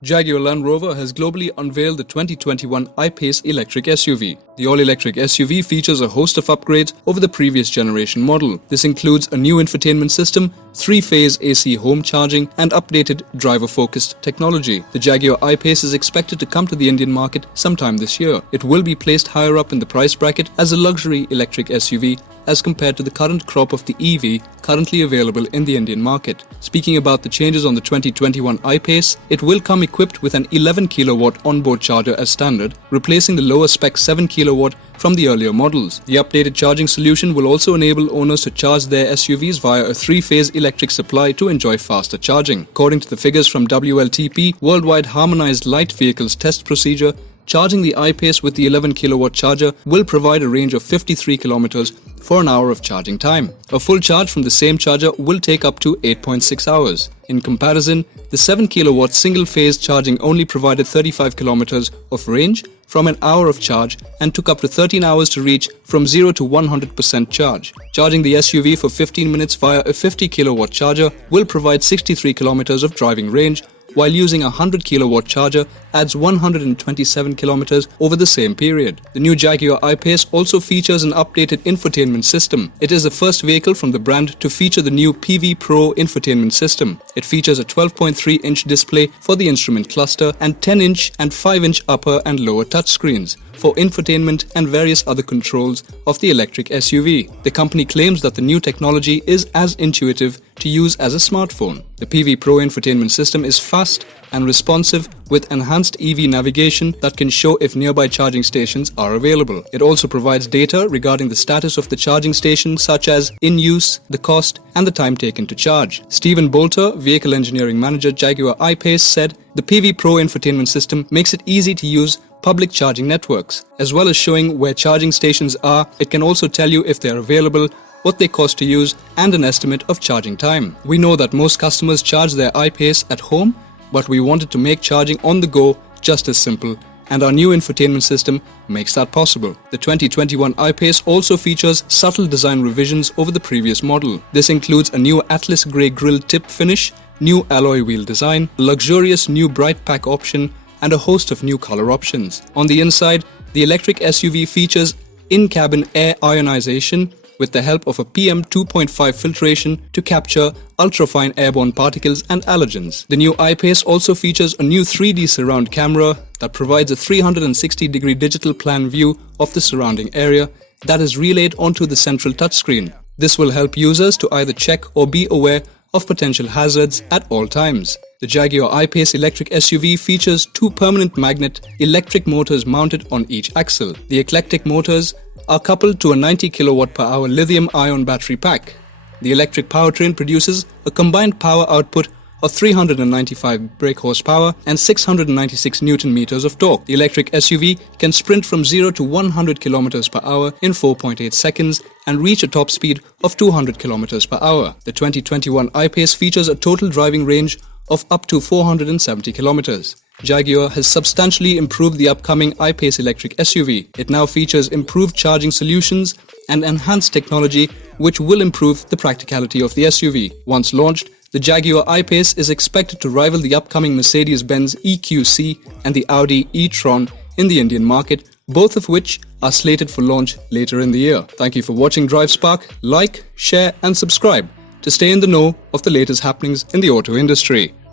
Jaguar Land Rover has globally unveiled the 2021 I-Pace electric SUV. The all-electric SUV features a host of upgrades over the previous generation model. This includes a new infotainment system, 3-phase AC home charging, and updated driver-focused technology. The Jaguar I-Pace is expected to come to the Indian market sometime this year. It will be placed higher up in the price bracket as a luxury electric SUV as compared to the current crop of the EV currently available in the Indian market. Speaking about the changes on the 2021 I-Pace, it will come equipped with an 11 kilowatt onboard charger as standard, replacing the lower spec 7 kilowatt from the earlier models. The updated charging solution will also enable owners to charge their SUVs via a 3-phase electric supply to enjoy faster charging. According to the figures from WLTP, Worldwide Harmonized Light Vehicles Test Procedure, charging the I-Pace with the 11 kilowatt charger will provide a range of 53 kilometers for an hour of charging time. A full charge from the same charger will take up to 8.6 hours. In comparison, the 7 kilowatt single-phase charging only provided 35 kilometers of range from an hour of charge and took up to 13 hours to reach from 0 to 100% charge. Charging the SUV for 15 minutes via a 50 kilowatt charger will provide 63 kilometers of driving range, while using a 100 kilowatt charger adds 127 kilometers over the same period. The new Jaguar I-Pace also features an updated infotainment system. It is the first vehicle from the brand to feature the new PV Pro infotainment system. It features a 12.3-inch display for the instrument cluster and 10-inch and 5-inch upper and lower touchscreens for infotainment and various other controls of the electric SUV. The company claims that the new technology is as intuitive to use as a smartphone. The PV Pro infotainment system is fast and responsive with enhanced EV navigation that can show if nearby charging stations are available. It also provides data regarding the status of the charging station, such as in use, the cost, and the time taken to charge. Stephen Bolter, Vehicle Engineering Manager, Jaguar I-Pace, said, "The PV Pro infotainment system makes it easy to use public charging networks. As well as showing where charging stations are, it can also tell you if they are available, what they cost to use, and an estimate of charging time. We know that most customers charge their I-Pace at home, but we wanted to make charging on the go just as simple, and our new infotainment system makes that possible." The 2021 I-Pace also features subtle design revisions over the previous model. This includes a new Atlas Grey grille tip finish, new alloy wheel design, a luxurious new bright pack option, and a host of new color options. On the inside, the electric SUV features in-cabin air ionization with the help of a PM 2.5 filtration to capture ultrafine airborne particles and allergens. The new I-Pace also features a new 3D surround camera that provides a 360-degree digital plan view of the surrounding area that is relayed onto the central touchscreen. This will help users to either check or be aware of potential hazards at all times. The Jaguar I-Pace electric SUV features 2 permanent magnet electric motors mounted on each axle. The eclectic motors are coupled to a 90 kilowatt per hour lithium-ion battery pack. The electric powertrain produces a combined power output of 395 brake horsepower and 696 Newton meters of torque. The electric SUV can sprint from 0 to 100 kilometers per hour in 4.8 seconds and reach a top speed of 200 kilometers per hour. The 2021 I-Pace features a total driving range of up to 470 kilometers. Jaguar has substantially improved the upcoming I-Pace electric SUV. It now features improved charging solutions and enhanced technology which will improve the practicality of the SUV. Once launched, the Jaguar I-Pace is expected to rival the upcoming Mercedes-Benz EQC and the Audi e-tron in the Indian market, both of which are slated for launch later in the year. Thank you for watching DriveSpark. Like, share and subscribe to stay in the know of the latest happenings in the auto industry.